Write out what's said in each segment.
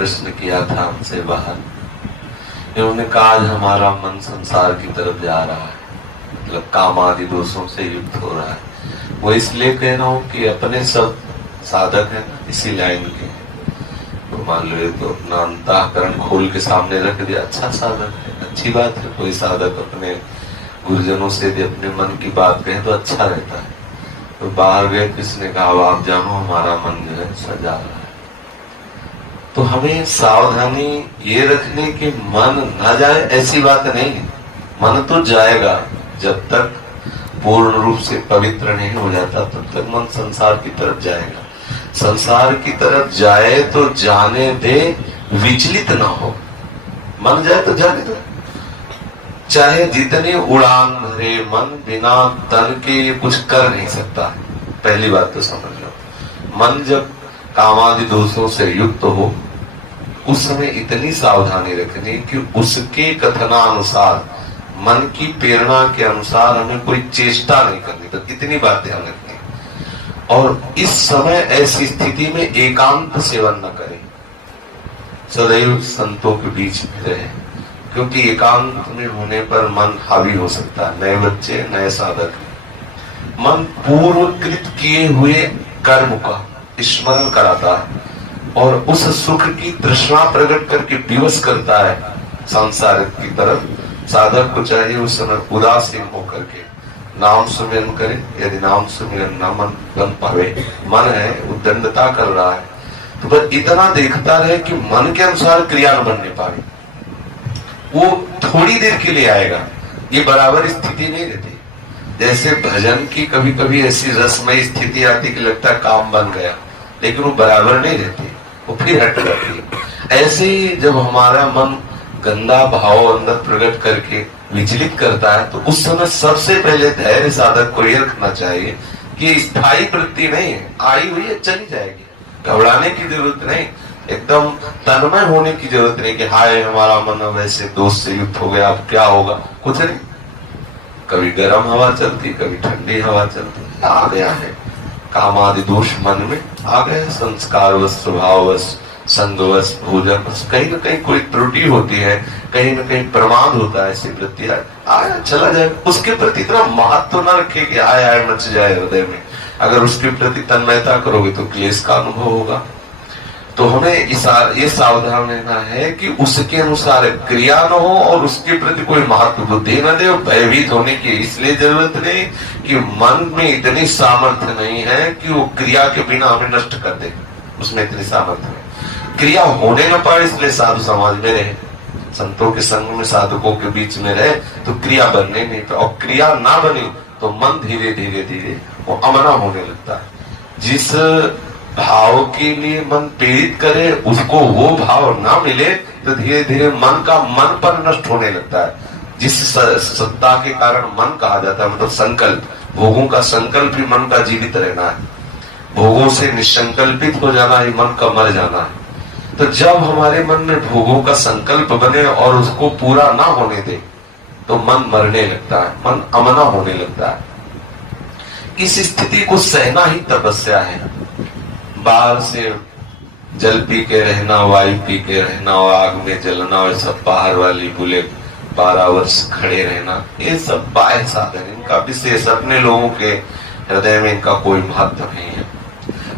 प्रश्न किया था हमसे बाहर, इन्होंने कहा आज हमारा मन संसार की तरफ जा रहा है, मतलब काम आदि दोषों से युक्त हो रहा है। वो इसलिए कह रहा हूँ कि अपने सब साधक हैं इसी लाइन के, तो मान लो तो अपना अंतःकरण खोल के सामने रख दिया, अच्छा साधक है, अच्छी बात है। कोई साधक अपने गुरुजनों से यदि अपने मन की बात कहे तो अच्छा रहता है। तो बाहर गए, किसने कहा अब आप जानो हमारा मन जो है सजा रहा है। तो हमें सावधानी ये रखने की मन न जाए ऐसी बात नहीं है। मन तो जाएगा, जब तक पूर्ण रूप से पवित्र नहीं हो जाता तब तक मन संसार की तरफ जाएगा। संसार की तरफ जाए तो जाने दे, विचलित ना हो। मन जाए तो जाने दो, चाहे जितनी उड़ान भरे मन, बिना तन के कुछ कर नहीं सकता। पहली बात तो समझ लो, मन जब कामादि दोषों से युक्त हो उस समय इतनी सावधानी रखनी कि उसके कथनानुसार, मन की प्रेरणा के अनुसार हमें कोई चेष्टा नहीं करनी। तो इतनी बात ध्यान रखनी। और इस समय ऐसी स्थिति में एकांत सेवन न करें, सदैव संतों के बीच में रहे, क्योंकि एकांत में होने पर मन हावी हो सकता है। नए बच्चे, नए साधक, मन पूर्वकृत किए हुए कर्म का स्मरण कराता है और उस सुख की तृष्णा प्रकट करके विवश करता है संसार की तरफ। साधक को चाहिए उस समय उदासीन होकर के नाम सुमिरन करे। यदि नाम सुमिरन न मन बन पावे, मन है उद्दंडता कर रहा है, तो बस इतना देखता रहे कि मन के अनुसार क्रिया न बनने पावे। वो थोड़ी देर के लिए आएगा, ये बराबर स्थिति नहीं रहती। जैसे भजन की कभी कभी ऐसी रसमय स्थिति आती कि लगता है काम बन गया, लेकिन वो बराबर नहीं रहती, वो फिर हट जाती है। ऐसे ही जब हमारा मन गंदा भाव अंदर प्रकट करके विचलित करता है, तो उस समय सबसे पहले धैर्य साधक को यह रखना चाहिए कि स्थायी वृत्ति नहीं है, आई हुई है चली जाएगी, घबराने की जरूरत नहीं। एकदम तन्मय होने की जरूरत नहीं कि हाय हमारा मन वैसे दोष से युक्त हो गया, अब क्या होगा, कुछ नहीं। कभी गर्म हवा चलती, कभी ठंडी हवा चलती, आ गया है कामादि दोष मन में आ गए, संस्कारवश, स्वभाववश, संगवश, भोजनवश, कहीं न कहीं कोई त्रुटि होती है, कहीं न कहीं प्रमाद होता है, ऐसी वृत्ति आया चला जाए। उसके प्रति इतना महत्व न रखे कि आया मच जाए हृदय में। अगर उसके प्रति तन्मयता करोगे तो क्लेश का अनुभव होगा। तो हमें ये सावधान रहना है कि उसके अनुसार क्रिया न हो और उसके प्रति कोई महत्व बुद्धि न दे। और भयभीत होने की इसलिए जरूरत नहीं कि मन में इतनी सामर्थ्य नहीं है कि वो क्रिया के बिना हमें नष्ट कर दे, उसमें इतनी सामर्थ्य नहीं। क्रिया होने न पाए इसलिए साधु समाज में रहे, संतों के संग में, साधकों के बीच में रहे, तो क्रिया बनने नहीं पाए। और क्रिया ना बनी तो मन धीरे धीरे धीरे वो अमना होने लगता है। जिस भाव के लिए मन प्रेरित करे उसको वो भाव ना मिले तो धीरे धीरे मन का मन पर नष्ट होने लगता है। जिस सत्ता के कारण मन कहा जाता है, मतलब संकल्प, भोगों का संकल्प ही मन का जीवित रहना है, भोगों से निसंकल्पित हो जाना ही मन का मर जाना है। तो जब हमारे मन में भोगों का संकल्प बने और उसको पूरा ना होने दे तो मन मरने लगता है, मन अमना होने लगता है। इस स्थिति को सहना ही तपस्या है। बाहर से जल पी के रहना, वायु पी के रहना और आग में जलना और सब बाहर वाली बुले 12 वर्ष खड़े रहना, ये सब बाह्य साधन, इनका विशेष अपने लोगों के हृदय में इनका कोई महत्व नहीं है।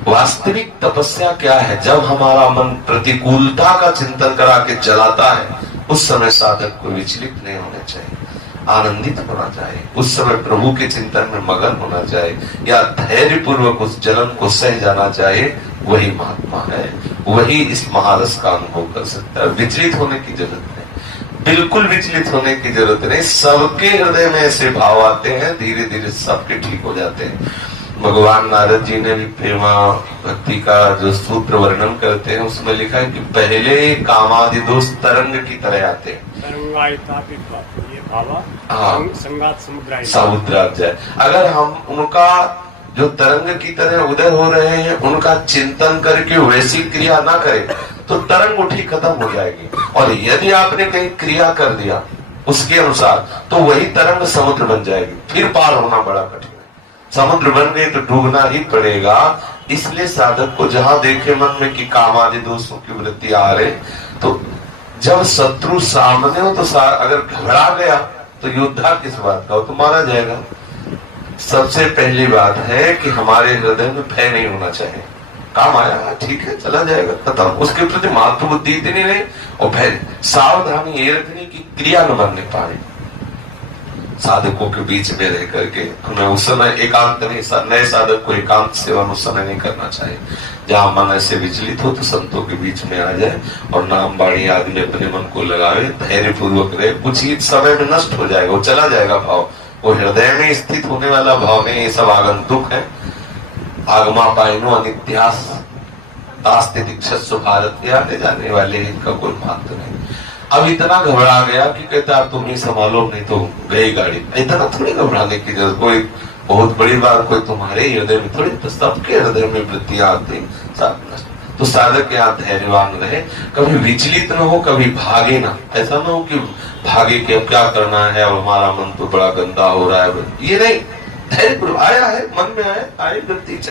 वास्तविक तपस्या क्या है? जब हमारा मन प्रतिकूलता का चिंतन करा के चलाता है, उस समय साधक को विचलित नहीं होना चाहिए, आनंदित होना चाहिए, उस समय प्रभु के चिंतन में मगन होना चाहिए, या धैर्य पूर्वक उस जलन को सह जाना चाहिए। वही महात्मा है, वही इस महारस का अनुभव कर सकता है। विचलित होने की जरूरत नहीं, बिल्कुल विचलित होने की जरूरत नहीं। सबके हृदय में ऐसे भाव आते हैं, धीरे धीरे सबके ठीक हो जाते हैं। भगवान नारद जी ने भी प्रेमा भक्ति का जो सूत्र वर्णन करते हैं उसमें लिखा है कि पहले कामादि दोष तरंग की तरह आते हैं, समुद्र जाए। अगर हम उनका जो तरंग की तरह उदय हो रहे हैं उनका चिंतन करके वैसी क्रिया ना करें तो तरंग उठी खत्म हो जाएगी। और यदि आपने कहीं क्रिया कर दिया उसके अनुसार तो वही तरंग समुद्र बन जाएगी, फिर पार होना बड़ा कठिन है। समुद्र बन गए तो डूबना ही पड़ेगा। इसलिए साधक को जहां देखे मन में कि काम आदि दोषों की वृत्ति आ रहे, तो जब शत्रु सामने हो तो अगर घबरा गया तो योद्धा किस बात का हो, तो मारा जाएगा। सबसे पहली बात है कि हमारे हृदय में भय नहीं होना चाहिए। काम आया ठीक है चला जाएगा खत्म, उसके प्रति मातृ बुद्धि इतनी नहीं, और भय सावधानी ये रखनी कि क्रिया न बनने पाए। साधकों के बीच में रह करके हमें उस समय एकांत नहीं, नए साधक को एकांत सेवन उस समय नहीं करना चाहिए। जहां मन ऐसे विचलित हो तो संतों के बीच में आ जाए और नाम बाणी आदि में अपने मन को लगावे, धैर्य पूर्वक रहे। कुछ ही समय में नष्ट हो जाएगा, वो चला जाएगा भाव, वो हृदय में स्थित होने वाला भाव नहीं। ये सब आगंतुक है। आगमा पाइनो अनित्यास तास्ते दीक्षस्व भारत, आने जाने वाले इनका कोई महत्व नहीं। अब इतना घबरा गया कि कहता आप तुम ही संभालो नहीं तो गई गाड़ी। इतना थोड़ी घबराने की जरूरत, कोई बहुत बड़ी बात कोई तुम्हारे हृदय में थोड़ी, तो सबके हृदय में वृत्तियां आती। तो साधक यहाँ धैर्यवान रहे, कभी विचलित न हो, कभी भागे ना। ऐसा ना हो कि भागे कि अब क्या करना है और हमारा मन तो बड़ा गंदा हो रहा है, ये नहीं। धैर्य आया है मन में, आए वृत्ति